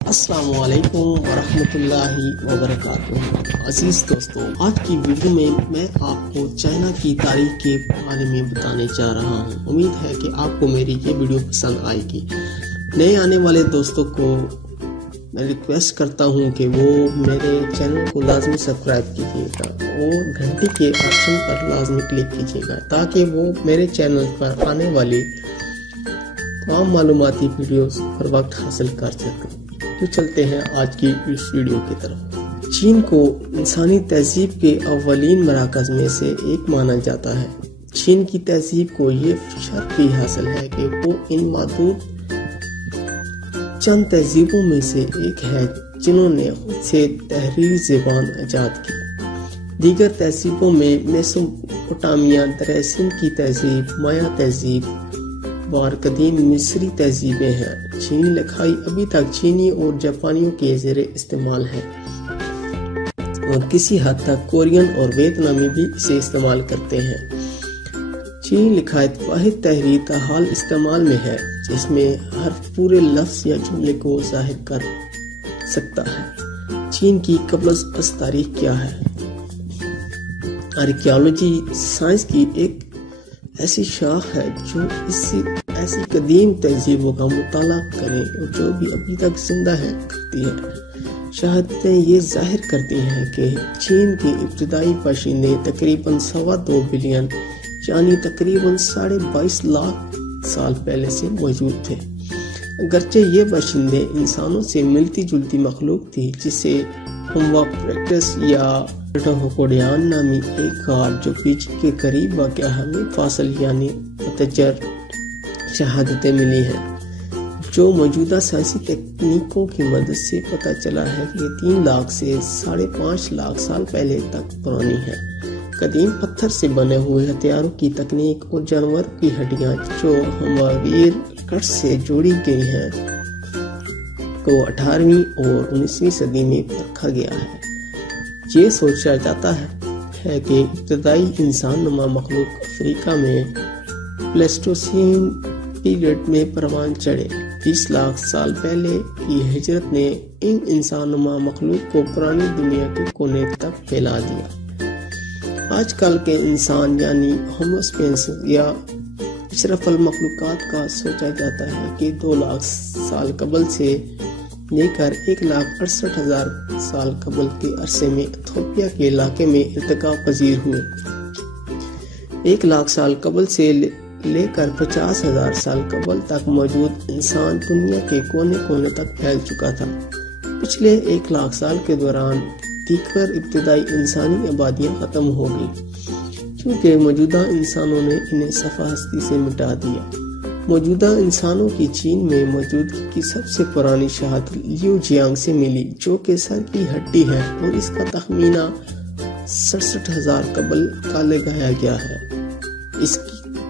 السلام علیکم ورحمۃ اللہ وبرکاتہ۔ عزیز دوستو، آج کی ویڈیو میں میں آپ کو چائنا کی تاریخ کے بارے میں بتانے جا رہا ہوں۔ امید ہے کہ آپ کو میری یہ ویڈیو پسند آئے گی۔ نئے آنے والے دوستوں کو میں ریکویسٹ کرتا ہوں کہ وہ میرے چینل کو لازمی سبسکرائب کیجیے گا اور گھنٹی کے آپشن پر لازمی کلک کیجیے گا تاکہ وہ میرے چینل پر آنے والی تمام معلوماتی ویڈیوز پر وقت حاصل کر سکیں۔ تو چلتے ہیں آج کی اس ویڈیو کی طرف۔ چین کو انسانی تہذیب کے اولین مراکز میں سے ایک مانا جاتا ہے۔ چین کی تہذیب کو یہ شرف بھی حاصل ہے کہ وہ ان محدود چند تہذیبوں میں سے ایک ہے جنہوں نے خود سے تحریری زبان ایجاد کی۔ دیگر تہذیبوں میں میسوپوٹامیہ، دریا سندھ کی تہذیب، مایا تہذیب اور قدیم مصری تہذیبیں ہیں۔ چینی لکھائی ابھی تک چینی اور جاپانیوں کے زیر استعمال ہے اور کسی حد تک کورین اور ویتنامی بھی اسے استعمال کرتے ہیں۔ چینی لکھائی واحد تحریر تاحال استعمال میں ہے جس میں حرف پورے لفظ یا جملے کو ظاہر کر سکتا ہے۔ چین کی قبل از پس تاریخ کیا ہے؟ آرکیالوجی سائنس کی ایک ایسی شاخ ہے جو ایسی قدیم تہذیبوں کا مطالعہ کرے اور جو بھی ابھی تک زندہ ہے کرتی ہے۔ شہادتیں یہ ظاہر کرتی ہیں کہ چین کے ابتدائی باشندے تقریباً 2.25 بلین یعنی تقریباً 22.5 لاکھ سال پہلے سے موجود تھے۔ اگرچہ یہ باشندے انسانوں سے ملتی جلتی مخلوق تھی جسے ہومو اریکٹس یا ہوکوڈیان نامی ایک غار جو بیجنگ کے قریب واقع ہے فاصل یعنی متجر شہادتیں ملی ہیں، جو موجودہ سائنسی تکنیکوں کی مدد سے پتہ چلا ہے کہ یہ 3 لاکھ سے 5.5 لاکھ سال پہلے تک پرانی ہے۔ قدیم پتھر سے بنے ہوئے ہتھیاروں کی تکنیک اور جانور کی ہڈیاں جو ہماویر کٹ سے جوڑی گئی ہیں کو 18ویں اور 19ویں صدی میں پرکھا گیا ہے۔ یہ سوچا جاتا ہے کہ ابتدائی انسان نما مخلوق افریقہ میں پلیسٹوسین پیریڈ میں پروان چڑھے۔ 20 لاکھ سال پہلے کی ہجرت نے ان انسان نما مخلوق کو پرانی دنیا کے کونے تک پھیلا دیا۔ آج کل کے انسان یعنی ہومو سیپینس یا اشرف المخلوقات کا سوچا جاتا ہے کہ 2 لاکھ سال قبل سے لے کر 1,68,000 سال قبل کے عرصے میں ایتھوپیا کے علاقے میں ارتقاء پذیر ہوئے۔ 1 لاکھ سال قبل سے لے کر 50,000 سال قبل تک موجود انسان دنیا کے کونے کونے تک پھیل چکا تھا۔ پچھلے 1 لاکھ سال کے دوران دیگر ابتدائی انسانی آبادیاں ختم ہو گئی کیونکہ موجودہ انسانوں نے انہیں صفحہ ہستی سے مٹا دیا۔ موجودہ انسانوں کی چین میں موجودگی کی سب سے پرانی شہادت لیو جیانگ سے ملی جو کہ سر کی ہڈی ہے اور اس کا تخمینہ 67,000 قبل کا لگایا گیا ہے۔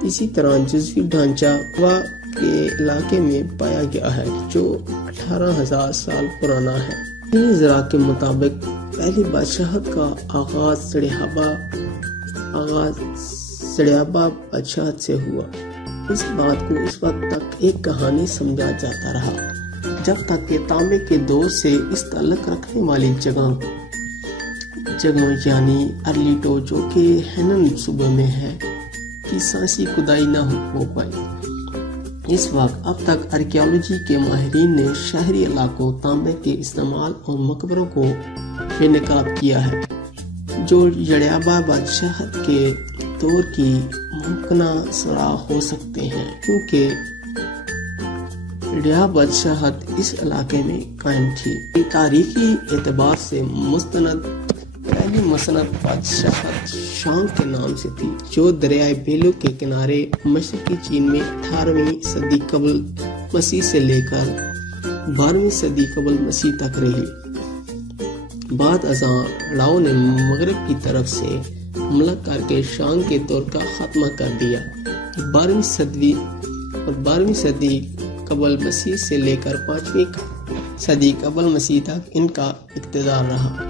اسی طرح جزوی ڈھانچہ وا کے علاقے میں پایا گیا ہے جو 18,000 سال پرانا ہے۔ چینی ذرا کے مطابق پہلی بادشاہت کا آغاز سڑیابا بادشاہت سے ہوا۔ اس بات کو اس وقت تک ایک کہانی سمجھا جاتا رہا جب تک کہ تانبے کے دور سے اس تعلق رکھنے والی جگہوں یعنی ارلیٹو جو کہ ہینن صوبے میں ہے کی سائنسی کھدائی نہ ہو پائی۔ اس وقت اب تک آرکیالوجی کے ماہرین نے شہری علاقوں تانبے کے استعمال اور مقبروں کو بے نقاب کیا ہے جو یڑیابا بادشاہت کے دور کی ممکنہ سراغ ہو سکتے ہیں کیونکہ یڑیابا بادشاہت اس علاقے میں قائم تھی۔ تاریخی اعتبار سے مستند پہلی مسند بادشاہت شانگ کے نام سے تھی جو دریائے بیلو کے کنارے مشرقی چین میں 18ویں صدی قبل مسیح سے لے کر 12ویں صدی قبل مسیح تک رہی۔ بعد ازاں لاؤ نے مغرب کی طرف سے حملہ کر کے شانگ کے دور کا خاتمہ کر دیا۔ 12ویں صدی قبل مسیح سے لے کر 5ویں صدی قبل مسیح تک ان کا اقتدار رہا۔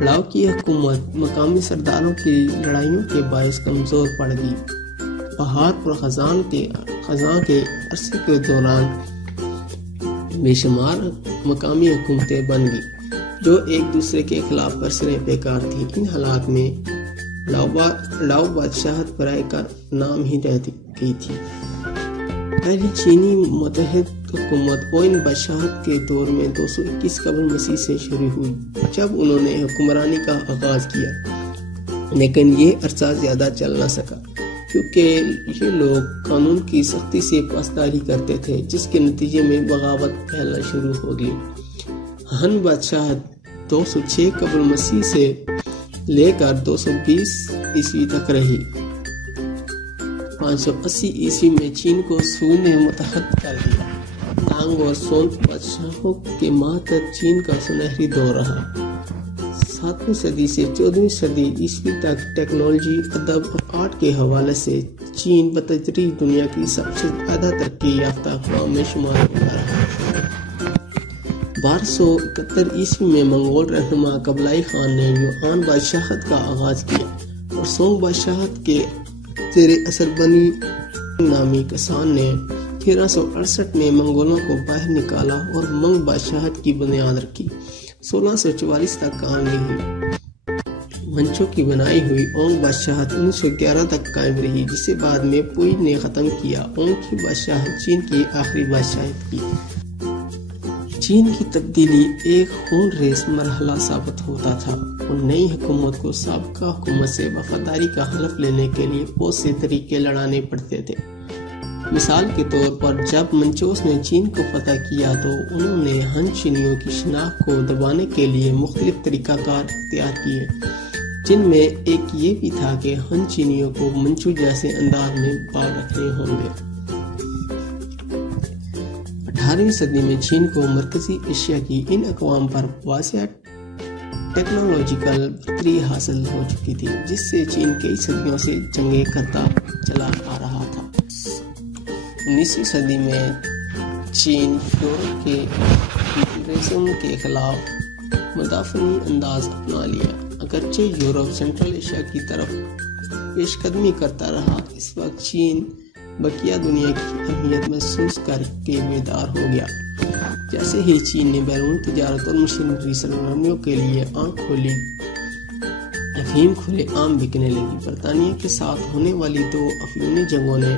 لاؤ کی حکومت مقامی سرداروں کی لڑائیوں کے باعث کمزور پڑ گئی۔ بہار اور خزاں کے عرصے کے دوران بے شمار مقامی حکومتیں بن گئی جو ایک دوسرے کے خلاف برسریں پیکار تھیں۔ ان حالات میں لاؤ بادشاہت برائے کا نام ہی رہ گئی تھی۔ پہلی چینی متحد حکومت اوین بادشاہت کے دور میں 221 قبل مسیح سے شروع ہوئی جب انہوں نے حکمرانی کا آغاز کیا، لیکن یہ عرصہ زیادہ چل نہ سکا کیونکہ یہ لوگ قانون کی سختی سے پاسداری کرتے تھے، جس کے نتیجے میں بغاوت پھیلنا شروع ہو گئی۔ ہن بادشاہت 206 قبل مسیح سے لے کر 220 عیسوی تک رہی۔ 580 عیسوی میں چین کو سو نے متحد کر دیا۔ تانگ اور سونگ بادشاہوں کے ماتحت چین کا سنہری دور رہا۔ 7ویں صدی سے 14ویں صدی عیسوی تک ٹیکنالوجی، ادب اور آرٹ کے حوالے سے چین بتدریج دنیا کی سب سے زیادہ ترقی یافتہ اقوام میں شمار ہوتا رہا۔ 1271 عیسوی میں منگول رہنما قبلائی خان نے یوان بادشاہت کا آغاز کیا اور سونگ بادشاہت کے زیر اثر بنی نامی کسان نے 1368 میں منگولوں کو باہر نکالا اور منگ بادشاہت کی بنیاد رکھی۔ 1644 تک کام رہی۔ منچو کی بنائی ہوئی اونگ بادشاہت 1911 تک قائم رہی، جسے بعد میں پوئی نے ختم کیا۔ اونگ کی بادشاہت چین کی آخری بادشاہت کی۔ چین کی تبدیلی ایک خون ریز مرحلہ ثابت ہوتا تھا اور نئی حکومت کو سابقہ حکومت سے وفاداری کا حلف لینے کے لیے بہت سے طریقے لڑانے پڑتے تھے۔ مثال کے طور پر جب منچوس نے چین کو فتح کیا تو انہوں نے ہن چینیوں کی شناخت کو دبانے کے لیے مختلف طریقہ کار اختیار کیے، جن میں ایک یہ بھی تھا کہ ہن چینیوں کو منچو جیسے انداز میں بال رکھنے ہوں گے۔ 18ویں صدی میں چین کو مرکزی ایشیا کی ان اقوام پر واضح ٹیکنالوجیکل برتری حاصل ہو چکی تھی، جس سے چین کئی صدیوں سے جنگیں کرتا چلا آ رہا تھا۔ 19ویں صدی میں چین یورپ کے امپریلزم کے خلاف مدافعی انداز اپنا لیا۔ اگرچہ یورپ سینٹرل ایشیا کی طرف پیش قدمی کرتا رہا، اس وقت چین بقیہ دنیا کی اہمیت محسوس کر کے بیدار ہو گیا۔ جیسے ہی چین نے بیرون تجارت اور مشینری سرگرمیوں کے لیے آنکھ کھولی، افہیم کھلے عام بکنے لگی۔ برطانیہ کے ساتھ ہونے والی 2 افیونی جنگوں نے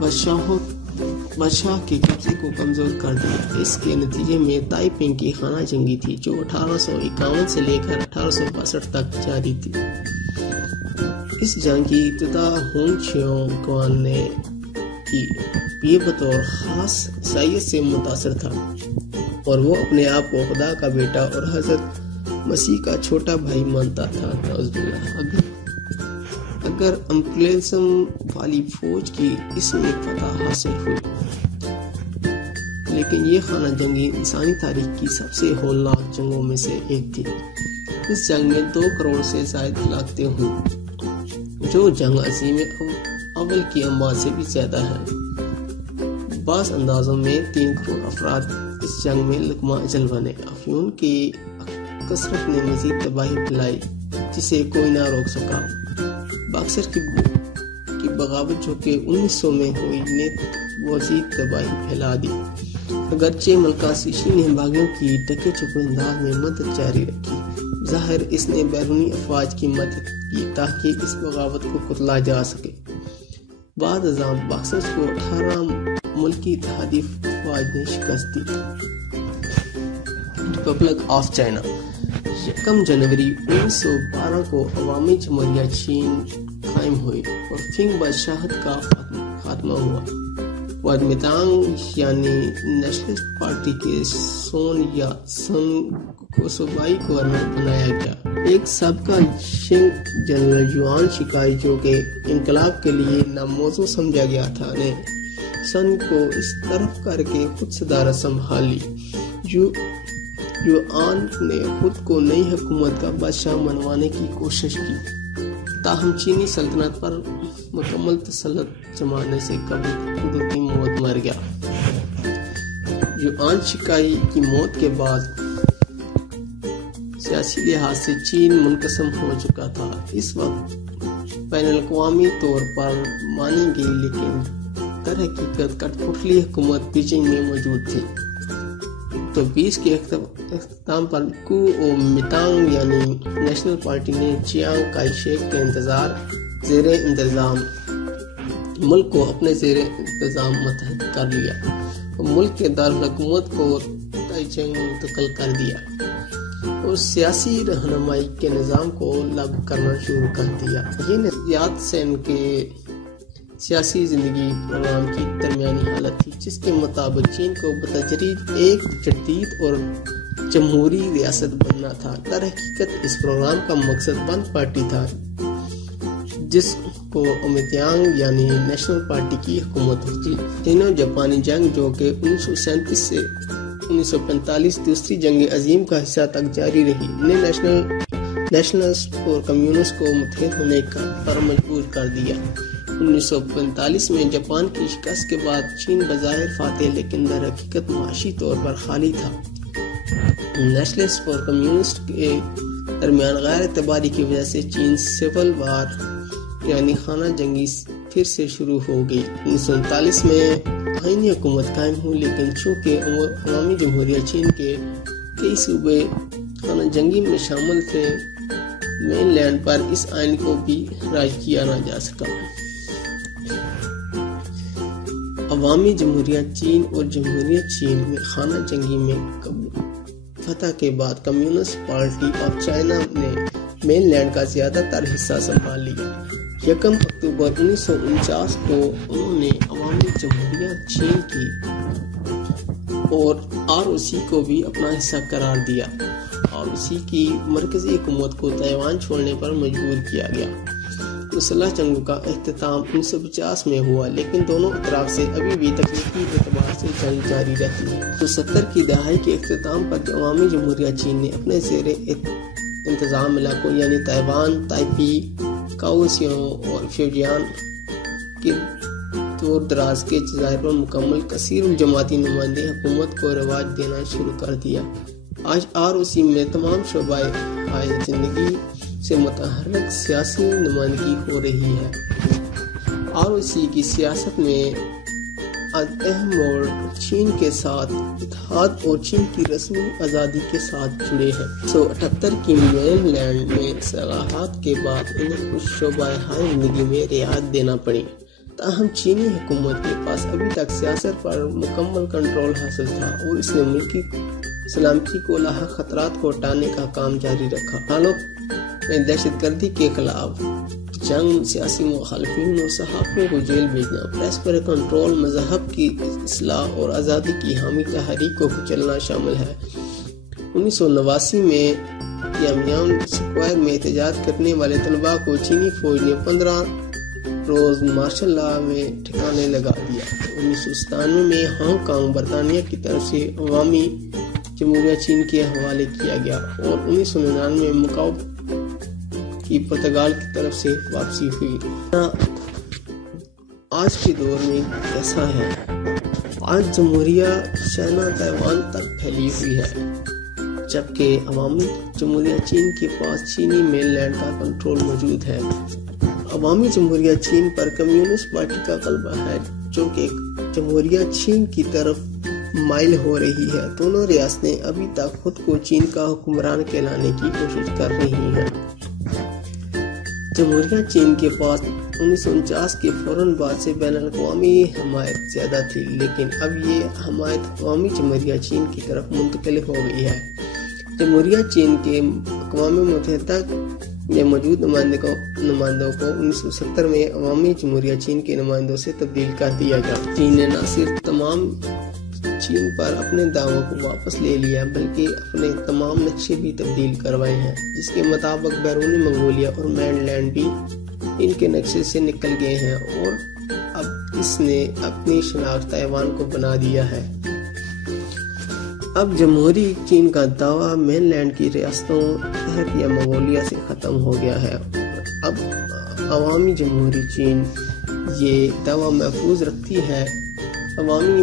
بادشاہ کے قبضے کو کمزور کر دیا۔ اس کے نتیجے میں تائپنگ کی خانہ جنگی تھی جو 1851 سے لے کر 1862 تک جاری تھی۔ اس جنگ کی ابتدا ہون چیونگ نے کی۔ یہ بطور خاص عیسائیت سے متاثر تھا اور وہ اپنے آپ کو خدا کا بیٹا اور حضرت مسیح کا چھوٹا بھائی مانتا تھا۔ اگر امپریلزم والی فوج کی اس میں فتح حاصل ہوئی، لیکن یہ خانہ جنگی انسانی تاریخ کی سب سے ہولناک جنگوں میں سے ایک تھی۔ اس جنگ میں 2 کروڑ سے زائد ہلاکتیں ہوئیں، جو جنگ عظیم اول کی اموات سے بھی زیادہ ہے۔ بعض اندازوں میں 3 کروڑ افراد اس جنگ میں لقمہ اجل بنے۔ افیون کی کثرت نے مزید تباہی پھیلائی جسے کوئی نہ روک سکا۔ باکسر کی بغاوت جو کہ 1900 میں ہوئی نے مزید تباہی پھیلا دی۔ اگرچہ ملکہ سیشی نے باغیوں کی ڈکے چپے انداز میں مدد جاری رکھی، ظاہر اس نے بیرونی افواج کی مدد کی تاکہ اس بغاوت کو کتلا جا سکے۔ بعد ازاں باکسرز کو 18 ملکی اتحادی افواج نے شکست دی۔ ریپبلک آف چائنا 1 جنوری 1912 کو عوامی جمہوریہ چین قائم ہوئی اور فنگ بادشاہت کا خاتمہ ہوا۔ کوادمینتانگ یعنی نیشنلسٹ پارٹی کے سون یا سن کو صوبائی گورنر بنایا گیا۔ ایک سابقہ شنگ جنرل یوان شکائی جو کہ انقلاب کے لیے ناموزوں سمجھا گیا تھا نے سن کو اس طرف کر کے خود صدارت سنبھال لی۔ یوان نے خود کو نئی حکومت کا بادشاہ منوانے کی کوشش کی، تاہم چینی سلطنت پر مکمل تسلط جمانے سے قبل قدرتی موت مر گیا۔ یوان شکائی کی موت کے بعد سیاسی لحاظ سے چین منقسم ہو چکا تھا۔ اس وقت بین الاقوامی طور پر مانی گئی لیکن در حقیقت کٹپتلی حکومت بیجنگ میں موجود تھی۔ تو 20 کے اختتام پر کومینتانگ یعنی نیشنل پارٹی نے چیانگ کائی شیک کے زیر انتظام ملک کو اپنے زیر انتظام متحد کر لیا اور ملک کے دارالحکومت کو تائچنگ منتقل کر دیا اور سیاسی رہنمائی کے نظام کو لاگو کرنا شروع کر دیا۔ یہ نظریات سین کے سیاسی زندگی پروگرام کی درمیانی حالت تھی، جس کے مطابق چین کو بتدریج ایک جدید اور جمہوری ریاست بننا تھا۔ در حقیقت اس پروگرام کا مقصد بند پارٹی تھا، جس کو کومینتانگ یعنی نیشنل پارٹی کی حکومت تھی۔ چینو جاپانی جنگ جو کہ 1937 سے 1945 دوسری جنگ عظیم کا حصہ تک جاری رہی، نے نیشنلسٹ اور کمیونسٹ کو متحد ہونے پر مجبور کر دیا۔ 1945 میں جاپان کی شکست کے بعد چین بظاہر فاتح لیکن در حقیقت معاشی طور پر خالی تھا۔ نیشنلسٹ اور کمیونسٹ کے درمیان غیر اعتباری کی وجہ سے چین سول وار یعنی خانہ جنگی پھر سے شروع ہو گئی۔ 1939 میں آئینی حکومت قائم ہوئی، لیکن چونکہ عوامی جمہوریہ چین کے کئی صوبے خانہ جنگی میں شامل تھے، مین لینڈ پر اس آئین کو بھی راج کیا نہ جا سکا۔ عوامی جمہوریہ چین اور جمہوریہ چین میں خانہ جنگی میں فتح کے بعد کمیونسٹ پارٹی آف چائنا نے مین لینڈ کا زیادہ تر حصہ سنبھال لیا۔ 1 اکتوبر 1949 کو انہوں نے عوامی جمہوریہ چین کی اور ROC کو بھی اپنا حصہ قرار دیا۔ ROC کی مرکزی حکومت کو تائیوان چھوڑنے پر مجبور کیا گیا۔ مسلح جنگوں کا اختتام 1950 میں ہوا، لیکن دونوں اطراف سے ابھی بھی تکنیکی اعتبار سے جنگ جاری رہتی ہے۔ 1970 کی دہائی کے اختتام پر عوامی جمہوریہ چین نے اپنے زیر انتظام علاقوں یعنی تائیوان، تائپی، کاؤسیوں اور فیوجیان کے دور دراز کے جزائر پر مکمل کثیر الجماعتی نمائندے حکومت کو رواج دینا شروع کر دیا۔ آج ROC میں تمام شعبۂ زندگی سے متحرک سیاسی نمائندگی ہو رہی ہے۔ ROC کی سیاست میں اہم موڑ چین کے ساتھ اتحاد اور چین کی رسمی آزادی کے ساتھ جڑے ہیں۔ 1978 کی مین لینڈ میں اصلاحات کے بعد انہیں کچھ شعبۂ زندگی میں رعایت دینا پڑی، تاہم چینی حکومت کے پاس ابھی تک سیاست پر مکمل کنٹرول حاصل تھا اور اس نے ملکی سلامتی کو لاحق خطرات کو ہٹانے کا کام جاری رکھا۔ حالوں میں دہشت گردی کے خلاف جنگ، سیاسی مخالفین اور صحافیوں کو جیل بھیجنا، پریس پر کنٹرول، مذہب کی اصلاح اور آزادی کی حامی تحریک کو کچلنا شامل ہے۔ 1989 میں یانمیان اسکوائر میں احتجاج کرنے والے طلباء کو چینی فوج نے 15 روز مارشل لا میں ٹھکانے لگا دیا۔ 1997 میں ہانگ کانگ برطانیہ کی طرف سے عوامی جمہوریہ چین کے حوالے کیا گیا اور 1999 میں مکاؤ کی پرتگال کی طرف سے واپسی ہوئی۔ آج کے دور میں کیسا ہے؟ آج جمہوریہ چائنا تائیوان تک پھیلی ہوئی ہے، جبکہ عوامی جمہوریہ چین کے پاس چینی مین لینڈ کا کنٹرول موجود ہے۔ عوامی جمہوریہ چین پر کمیونسٹ پارٹی کا غلبہ ہے، جو کہ جمہوریہ چین کی طرف مائل ہو رہی ہے۔ دونوں ریاستیں ابھی تک خود کو چین کا حکمران کہلانے کی کوشش کر رہی ہیں۔ جمہوریہ چین کے پاس 1949 کے فوراً بعد سے بین الاقوامی حمایت زیادہ تھی، لیکن اب یہ حمایت عوامی جمہوریہ چین کی طرف منتقل ہو گئی ہے۔ جمہوریہ چین کے اقوام متحدہ میں موجود نمائندوں کو 1970 میں عوامی جمہوریہ چین کے نمائندوں سے تبدیل کر دیا گیا۔ چین نے نہ صرف چین پر اپنے دعووں کو واپس لے لیا، بلکہ اپنے تمام نقشے بھی تبدیل کروائے ہیں، جس کے مطابق بیرونی منگولیا اور مین لینڈ بھی ان کے نقشے سے نکل گئے ہیں اور اب اس نے اپنی شناخت تائیوان کو بنا دیا ہے۔ اب جمہوری چین کا دعویٰ مین لینڈ کی ریاستوں تحت یا منگولیا سے ختم ہو گیا ہے۔ اب عوامی جمہوری چین یہ دعویٰ محفوظ رکھتی ہے۔ عوامی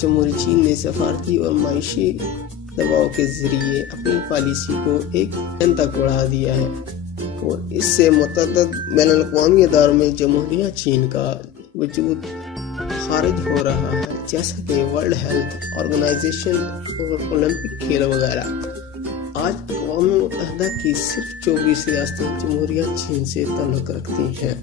جمہوری چین نے سفارتی اور معاشی دباؤ کے ذریعے اپنی پالیسی کو ایک چین تک بڑھا دیا ہے اور اس سے متعدد بین الاقوامی اداروں میں جمہوریہ چین کا وجود خارج ہو رہا ہے، جیسا کہ ورلڈ ہیلتھ آرگنائزیشن اور اولمپک کھیل وغیرہ۔ آج اقوام متحدہ کی صرف 24 ریاستیں جمہوریہ چین سے تعلق رکھتی ہیں۔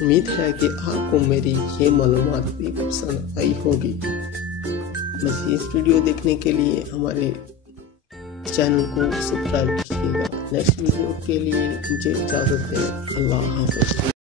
امید ہے کہ آپ کو میری یہ معلومات بھی پسند آئی ہوگی۔ مزید ویڈیو دیکھنے کے لیے ہمارے چینل کو سبسکرائب کیجیے گا۔ نیکسٹ ویڈیو کے لیے مجھے اجازت دیں۔ اللہ حافظ۔